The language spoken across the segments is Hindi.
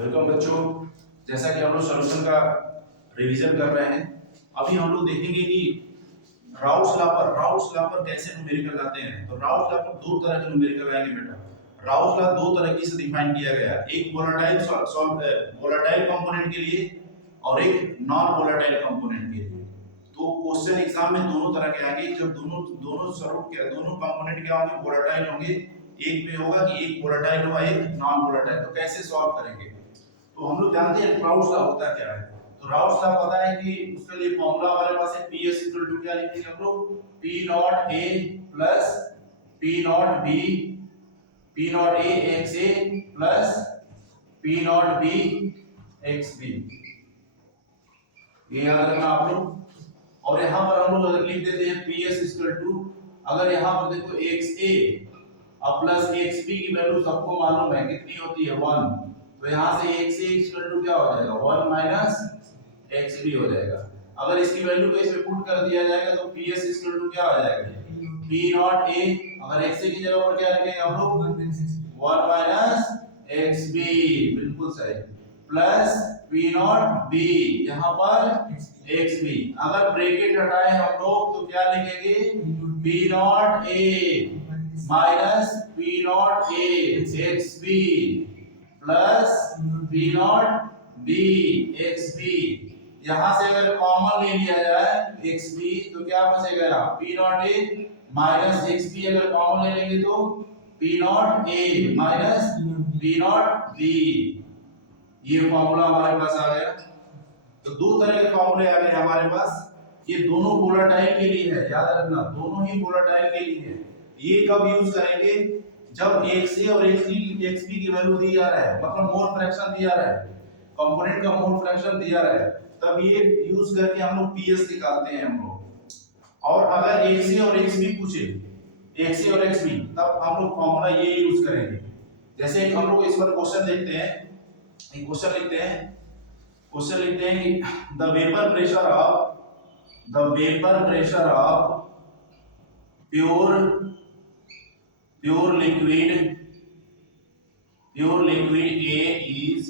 वेलकम बच्चों। जैसा कि हम लोग सॉल्यूशन का रिवीजन कर रहे हैं, अभी हम लोग देखेंगे कि राउट्स लॉ पर कैसे न्यूमेरिकल लाते हैं। तो राउट्स लॉ पर दो तरह के न्यूमेरिकल आएंगे बेटा। राउट्स लॉ दो तरह से डिफाइन किया गया है, एक वोलेटाइल कंपोनेंट के लिए और एक नॉन वोलेटाइल कंपोनेंट के लिए। तो क्वेश्चन एग्जाम में दोनों तरह के आएंगे, जब दोनों स्वरूप के दोनों कंपोनेंट क्या होंगे, वोलेटाइल होंगे। एक में होगा कि एक वोलेटाइल होगा एक नॉन वोलेटाइल। तो कैसे सॉल्व करेंगे? तो हम लोग जानते हैं राउट्स लॉ होता क्या है। तो राउट्स लॉ पता है कि उसके लिए फॉर्मूला हमारे पास है PS इक्वल टू क्या लिखेंगे हम लोग, P not A plus P not B, P not A XA plus P not B XB। ये याद रखना आप लोग। और यहाँ पर हम लोग अगर लिख देते हैं PS इक्वल टू, अगर यहाँ पर देखो XA और प्लस XB की वैल्यू सबको मालूम है कितनी होती है 1, तो यहाँ से XA इक्वल टू क्या हो जाएगा 1 माइनस XB हो जाएगा। अगर इसकी वैल्यू को इसमें पुट कर दिया जाएगा तो PS इक्वल टू क्या हो जाएगा P नॉट A, अगर XA की जगह पर क्या लिखेंगे हम लोग 1 माइनस XB, बिल्कुल सही, प्लस P नॉट B यहाँ पर XB। अगर ब्रैकेट हटाए हम लोग तो क्या लिखेंगे P not A minus P not A XB plus P not B XB। यहाँ से अगर कॉमन ले लिया जाए XB तो क्या बचेगा यहाँ P not A minus XB। अगर कॉमन ले लेंगे तो P not A minus P not B। ये फॉर्मूला हमारे पास आ गया। तो दो तरह के फॉर्मूले आ गए हमारे पास। ये दोनों वोलेटाइल के लिए है, याद रखना दोनों ही वोलेटाइल के लिए है। ये कब यूज करेंगे, जब XA और XB की वैल्यू दी जा रहा है, मतलब मोल फ्रैक्शन दिया रहा है, कंपोनेंट का मोल फ्रैक्शन दिया रहा है, तब ये यूज करके हम लोग PS निकालते हैं हम लोग। और अगर XA और XB पूछे, XA और XB, तब हम लोग फॉर्मूला ये यूज करेंगे। जैसे हम लोग इस पर क्वेश्चन देखते हैं, एक क्वेश्चन लिखते हैं कि the vapour pressure of pure liquid A is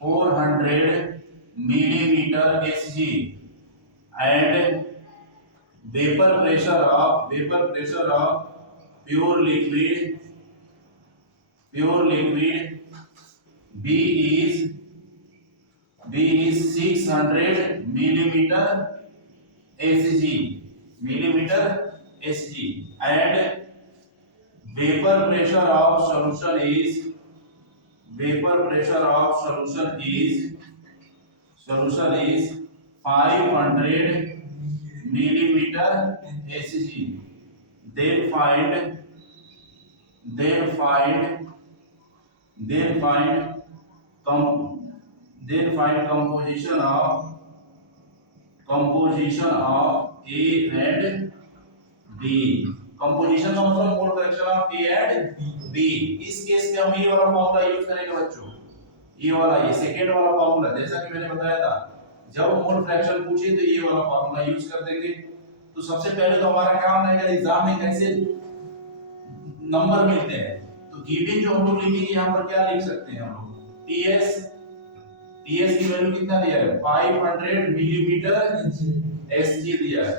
400 millimeter Hg and vapor pressure of pure liquid B is 600 millimeter Hg and vapor pressure of solution is 500 millimeter Hg. Then find composition of A and B। Composition का मतलब mole fraction of A and B। इस केस में हम ये वाला फॉर्मूला यूज करेंगे बच्चों, ये वाला, ये सेकंड वाला फॉर्मूला। जैसा कि मैंने बताया था, जब मोल फ्रैक्शन पूछे तो ये वाला फॉर्मूला यूज कर देंगे। तो सबसे पहले तो हमारा काम रहेगा एग्जाम में कैसे नंबर मिलते हैं। तो गिवन जो हम लोग लिखेंगे यहाँ पर क्या लिख सकते हैं हम लोग, PS की वैल्यू कितना दिया है 500 मिलीमीटर Hg दिया है,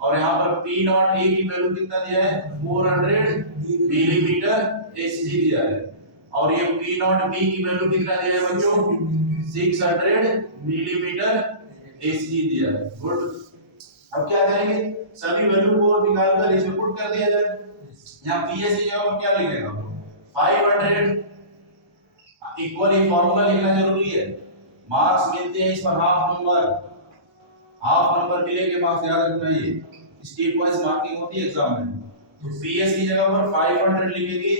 और यहाँ पर P नॉट A की वैल्यू कितना दिया है 400 मिलीमीटर Hg दिया है, और ये P नॉट B की वैल्यू कितना दिया है बच्चों 600 मिलीमीटर Hg दिया है। गुड। अब क्या करेंगे, सभी वैल्यू को निकाल कर इसमें पुट कर दिया जाए। यहाँ PS की जगह पर क्या लिखेगा 500, इक्वली फॉर्मूला लिखना जरूरी है। मार्क्स मिलते हैं इस पर हाफ नंबर मिलेंगे मार्क्स, याद रखना। ये स्टेप वाइज मार्किंग होती है एग्जाम में। तो PS की जगह पर 500 लिखेंगे,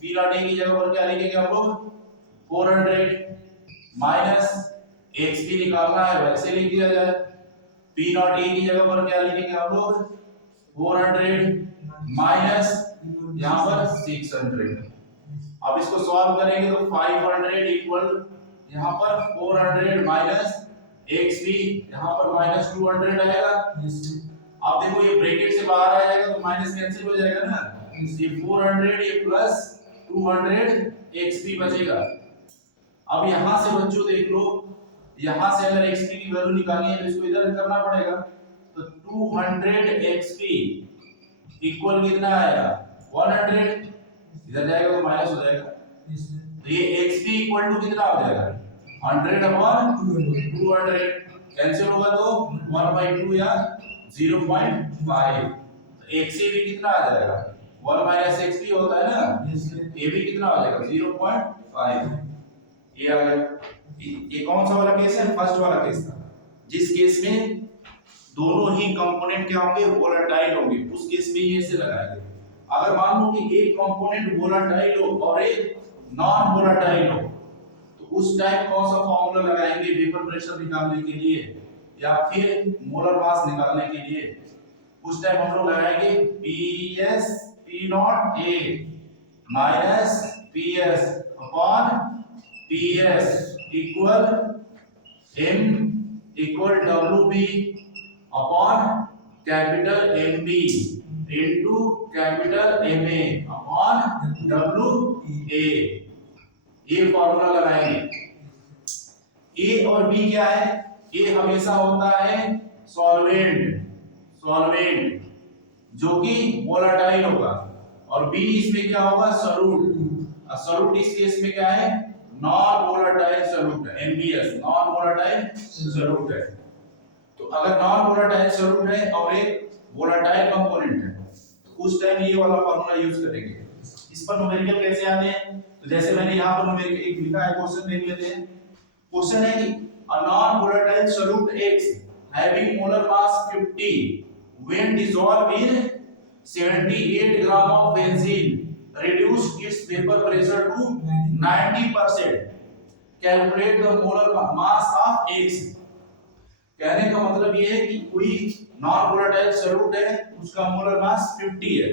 P नॉट A की जगह पर क्या लिखेंगे हम लोग 400, माइनस XB निकालना है वैसे लिख दिया जाए। P नॉट A की जगह पर क्या लिखेंगे हम लोग 400 माइनस यहाँ पर 600। अब इसको सॉल्व करेंगे तो 500 इक्वल यहाँ पर 400 माइनस XB, यहाँ पर माइनस 200 आएगा। अब देखो ये ब्रैकेट से बाहर आ जाएगा तो माइनस कैंसिल हो जाएगा ना। ये 400 ये प्लस 200 XB बचेगा। अब यहाँ से बच्चों देख लो, यहाँ से अगर xp की वैल्यू निकालनी है तो इसको इधर करना पड़ेगा। तो 200 xp इक्वल कितना आएगा 100, इधर जाएगा तो माइनस हो जाएगा। तो ये xp इक्वल टू कितना हो जाएगा 100 अपॉन 200, कैंसिल होगा तो 1/2 या 0.5। तो xc भी कितना आ जाएगा 1 माइनस xp होता है ना, ये भी कितना हो जाएगा 0.5। ये आ गया। ये कौन सा वाला केस है, फर्स्ट वाला केस था, जिस केस में दोनों ही कंपोनेंट क्या होंगे वोलेटाइल होंगे, उस केस में ये ऐसे लगाएंगे। अगर मान लो कि एक कंपोनेंट वोलेटाइल हो और एक नॉन वोलेटाइल हो, तो उस टाइम कौन सा फार्मूला लगाएंगे वेपर प्रेशर निकालने के लिए या फिर मोलर मास निकालने के लिए? उस टाइम हम लोग लगाएंगे PS P not A minus PS upon PS equal M equal WB upon capital MB into capital MA upon WA। ये फॉर्मूला लगाएंगे। A और B क्या है? A हमेशा होता है सॉल्वेंट जो कि वोलेटाइल होगा, और B इसमें क्या होगा सॉल्यूट। सॉल्यूट इस केस में क्या है नॉन वोलेटाइल सॉल्यूट है, NBS नॉन वोलेटाइल सॉल्यूट है। तो अगर नॉन वोलेटाइल सॉल्यूट है और एक वोलेटाइल कंपोनेंट है तो उस टाइम ये वाला फार्मूला यूज करेंगे। इस पर न्यूमेरिकल कैसे आते हैं? तो जैसे मैंने यहाँ पर न्यूमेरिकल एक लिखा है, क्वेश्चन देख लेते हैं। क्वेश्चन है कि a non volatile solute X having molar mass 50 when dissolved in 78 gram of benzene reduced its vapor pressure to 90%, calculate the molar mass of X। कहने का मतलब ये है कि कोई नॉन वोलेटाइल सॉल्यूट है, उसका मोलर मास 50 है,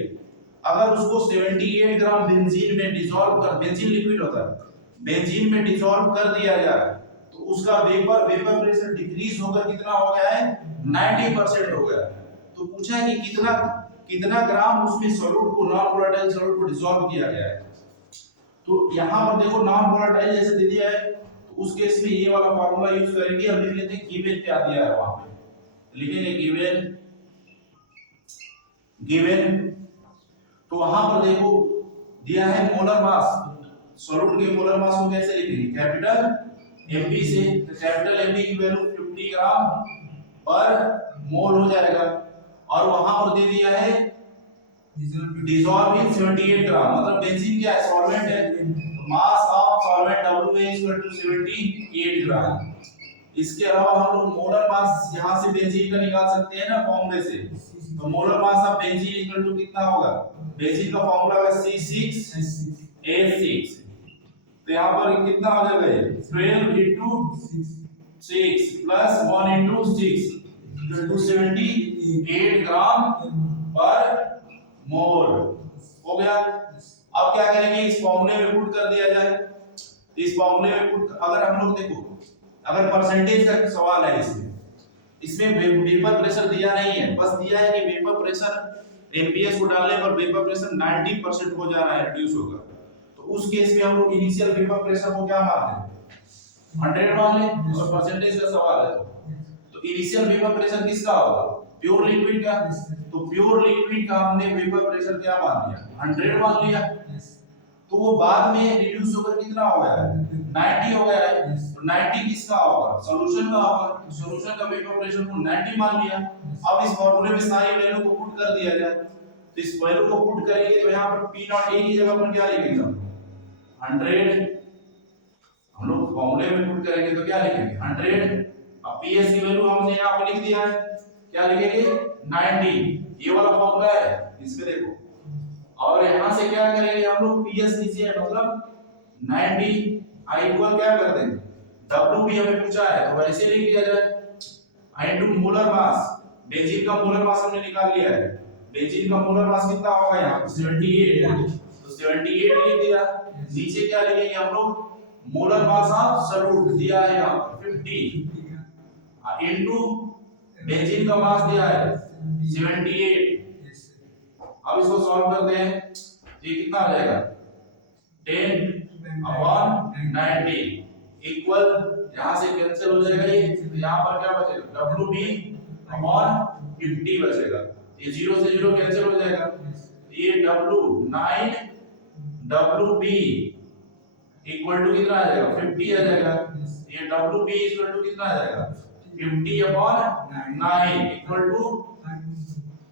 अगर उसको 78 ग्राम बेंजीन में डिसॉल्व कर, बेंजीन लिक्विड होता है, बेंजीन में डिसॉल्व कर दिया जाए तो उसका वेपर प्रेशर डिक्रीज होकर कितना हो गया है 90% हो गया। तो पूछा है कि कितना ग्राम उसमें सॉल्यूट को नॉन वोलेटाइल सॉल्यूट को डिसॉल्व किया गया है। तो यहां पर देखो नॉन वोलेटाइल जैसे दे दिया है, तो उस केस में ये वाला फार्मूला यूज करेंगे। अब लिख लेते हैं गिवन क्या दिया है, वहां पे लिखेंगे गिवन। तो वहां पर देखो दिया है मोलर मास, सॉल्यूट के मोलर मास को कैसे लिखेंगे कैपिटल MB से। तो कैपिटल MB की वैल्यू 50 ग्राम पर मोल हो जाएगा, और वहां पर दे दिया है डिसॉल्व इन 78 ग्राम, मतलब बेंजीन क्या है सॉल्वेंट है, तो मास ऑफ सॉल्वेंट WA 78 ग्राम। इसके अलावा हम लोग मोलर मास यहां से बेंजीन का निकाल सकते हैं ना फॉर्मूले से। तो molar mass of benzene equal to कितना होगा, बेंजीन का फॉर्मूला है C6H6। तो यहाँ पर कितना हो जाएगा 12 into 6 plus 1 into 6 278 ग्राम पर मोल हो गया। अब क्या करेंगे, इस फॉर्मूले में पुट कर दिया जाए। इस फॉर्मूले में पुट, अगर हम लोग देखो अगर परसेंटेज का सवाल है, इसमें वेपर प्रेशर दिया नहीं है, बस दिया है कि वेपर प्रेशर एनपीएस को डालने पर वेपर प्रेशर 90% हो जा रहा है, रिड्यूस होगा। तो उस केस में हम लोग इनिशियल वेपर प्रेशर को क्या मान लें 100 मान लें, और परसेंटेज का सवाल है तो इनिशियल वेपर प्रेशर किसका होगा प्योर लिक्विड का। तो प्योर लिक्विड का हमने वेपर प्रेशर क्या मान लिया 100 मान लिया, तो वो बाद में रिड्यूस होकर कितना हो गया 90 हो गया है। तो 90 किसका होगा सॉल्यूशन का होगा, सॉल्यूशन का वेपर प्रेशर को 90 मान लिया। अब इस फार्मूले में सारी वैल्यू को पुट कर दिया जाए, तो इस वैल्यू को पुट करेंगे तो यहाँ पर P नॉट A की जगह पर क्या लिखेंगे 100, हम लोग फार्मूले में पुट करेंगे तो क्या लिखेंगे 100। अब PS की वैल्यू हमने यहाँ पर लिख दिया है, क्या लिखेंगे 90, ये वाला फार्मूला है इसमें देखो। और यहां से क्या करेंगे हम लोग PS नीचे है मतलब 90 I इक्वल क्या कर देंगे WB हमें पूछा है तो वैसे लिख दिया जाए I into molar mass, benzene का मोलर मास हमने निकाल लिया है, बेंजीन का मोलर मास कितना होगा यहाँ 78 है, तो 78 लिख दिया। नीचे क्या लिखेंगे हम लोग मोलर मास ऑफ सॉल्यूट दिया है यहाँ 50 इनटू बेंजीन का मास दिया है 78। अब इसको सॉल्व करते हैं तो ये कितना आ जाएगा 10 अपॉन 90 इक्वल, यहां से कैंसिल हो जाएगा ये, तो यहां पर क्या बचेगा WB अपॉन 50 बचेगा, ये 0 से 0 कैंसिल हो जाएगा, ये W9 WB इक्वल टू कितना आ जाएगा 50 आ जाएगा, ये WB इक्वल टू कितना आ जाएगा 50 अपॉन 9 इक्वल टू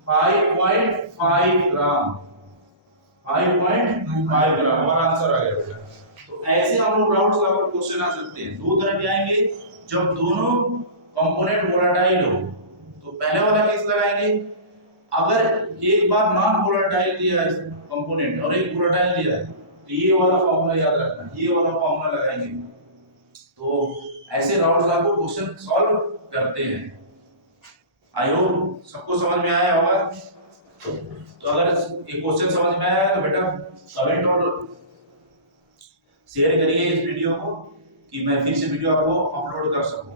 5.5 ग्राम, 5.5 ग्राम हमारा आंसर आ गया बेटा। तो ऐसे हम लोग राउंड्स का क्वेश्चन आ सकते हैं, दो तरह के आएंगे, जब दोनों कंपोनेंट वोलेटाइल हो तो पहले वाला केस लगाएंगे, अगर एक बार नॉन वोलेटाइल दिया है कंपोनेंट और एक वोलेटाइल दिया है तो ये वाला फार्मूला याद रखना, ये वाला फार्मूला लगाएंगे। तो ऐसे राउंड्स का क्वेश्चन सॉल्व करते हैं। आई होप सबको समझ में आया होगा। तो अगर ये क्वेश्चन समझ में आया तो बेटा कमेंट और शेयर करिए इस वीडियो को कि मैं फिर से वीडियो आपको अपलोड कर सकूं।